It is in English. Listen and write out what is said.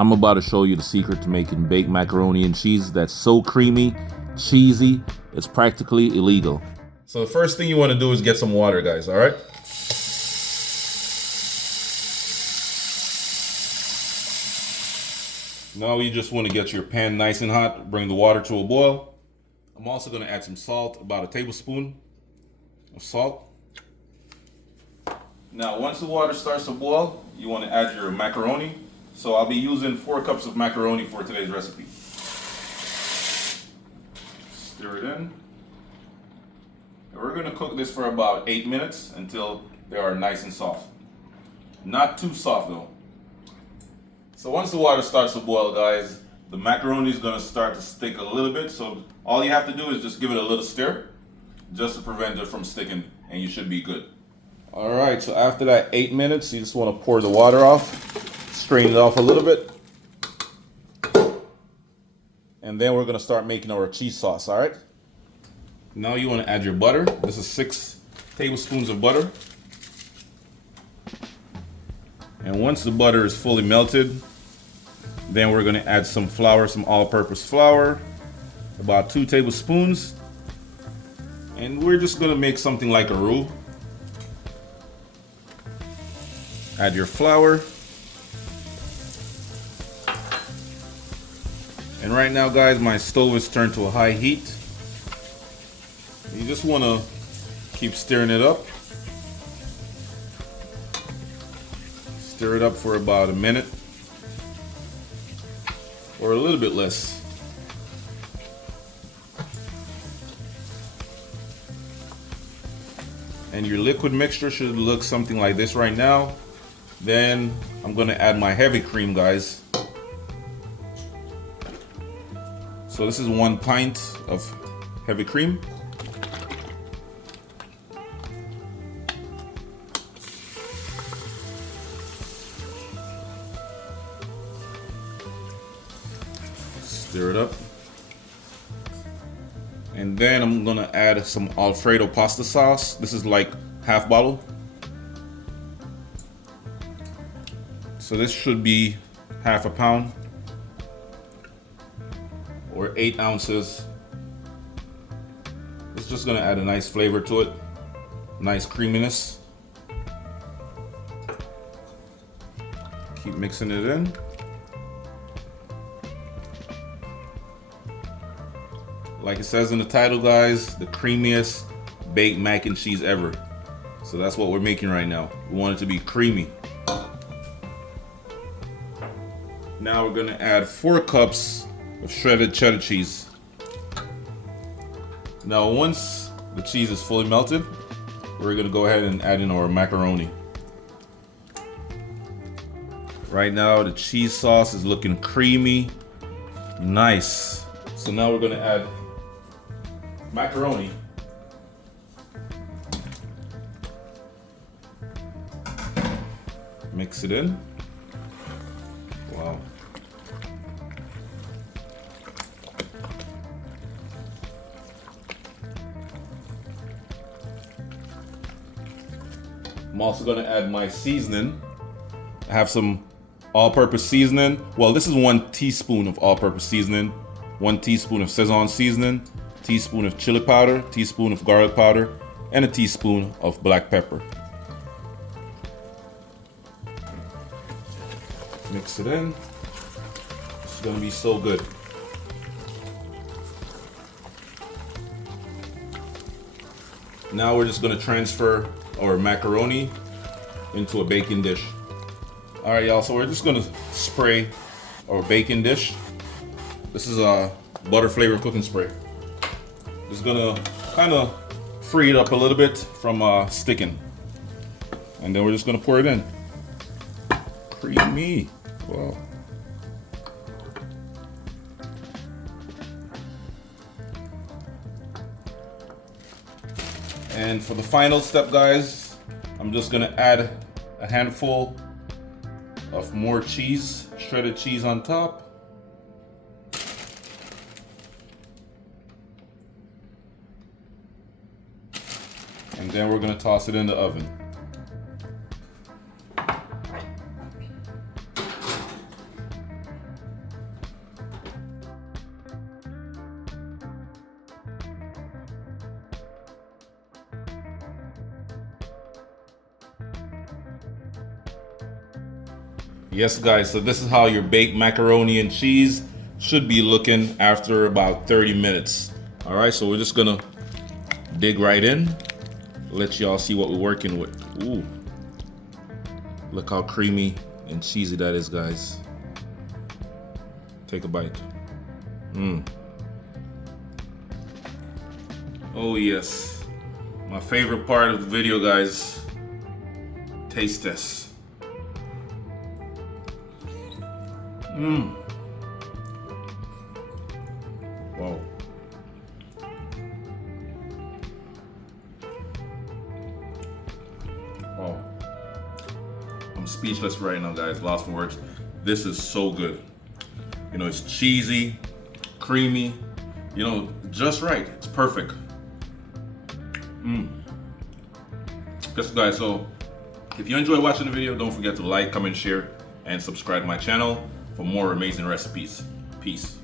I'm about to show you the secret to making baked macaroni and cheese that's so creamy, cheesy, it's practically illegal. So the first thing you want to do is get some water, guys, all right? Now you just want to get your pan nice and hot, bring the water to a boil. I'm also going to add some salt, about a tablespoon of salt. Now once the water starts to boil, you want to add your macaroni. So I'll be using 4 cups of macaroni for today's recipe. Stir it in. And we're going to cook this for about 8 minutes until they are nice and soft. Not too soft though. So once the water starts to boil, guys, the macaroni is going to start to stick a little bit. So all you have to do is just give it a little stir just to prevent it from sticking, and you should be good. All right, so after that 8 minutes, you just want to pour the water off, strain it off a little bit. And then we're going to start making our cheese sauce, all right? Now you want to add your butter. This is 6 tablespoons of butter. And once the butter is fully melted, then we're going to add some flour, some all-purpose flour, about 2 tablespoons. And we're just going to make something like a roux. Add your flour. And right now, guys, my stove is turned to a high heat. You just want to keep stirring it up. Stir it up for about a minute or a little bit less. And your liquid mixture should look something like this right now. Then I'm going to add my heavy cream, guys. So this is 1 pint of heavy cream. Stir it up. And then I'm going to add some alfredo pasta sauce. This is like half bottle. So this should be half a pound or 8 ounces. It's just gonna add a nice flavor to it, nice creaminess. Keep mixing it in. Like it says in the title, guys, the creamiest baked mac and cheese ever. So that's what we're making right now. We want it to be creamy. Now we're gonna add 4 cups of shredded cheddar cheese. Now once the cheese is fully melted, we're gonna go ahead and add in our macaroni. Right now the cheese sauce is looking creamy, nice. So now we're gonna add macaroni. Mix it in. Wow. I'm also going to add my seasoning. I have some all-purpose seasoning. Well, this is 1 teaspoon of all-purpose seasoning, 1 teaspoon of sazon seasoning, teaspoon of chili powder, teaspoon of garlic powder, and a teaspoon of black pepper. Mix it in. It's gonna be so good. Now we're just gonna transfer our macaroni into a baking dish. All right, y'all, so we're just gonna spray our baking dish. This is a butter flavored cooking spray. Just gonna kind of free it up a little bit from sticking. And then we're just gonna pour it in. Creamy. Wow. And for the final step, guys, I'm just gonna add a handful of more cheese, shredded cheese on top. And then we're gonna toss it in the oven. Yes, guys, so this is how your baked macaroni and cheese should be looking after about 30 minutes. All right, so we're just gonna dig right in, let y'all see what we're working with. Ooh, look how creamy and cheesy that is, guys. Take a bite. Oh yes, my favorite part of the video, guys. Taste test. Wow. Wow. I'm speechless right now, guys. Lost for words. This is so good. You know, it's cheesy, creamy, you know, just right. It's perfect. Yes, guys, so if you enjoy watching the video, don't forget to like, comment, share, and subscribe to my channel for more amazing recipes. Peace.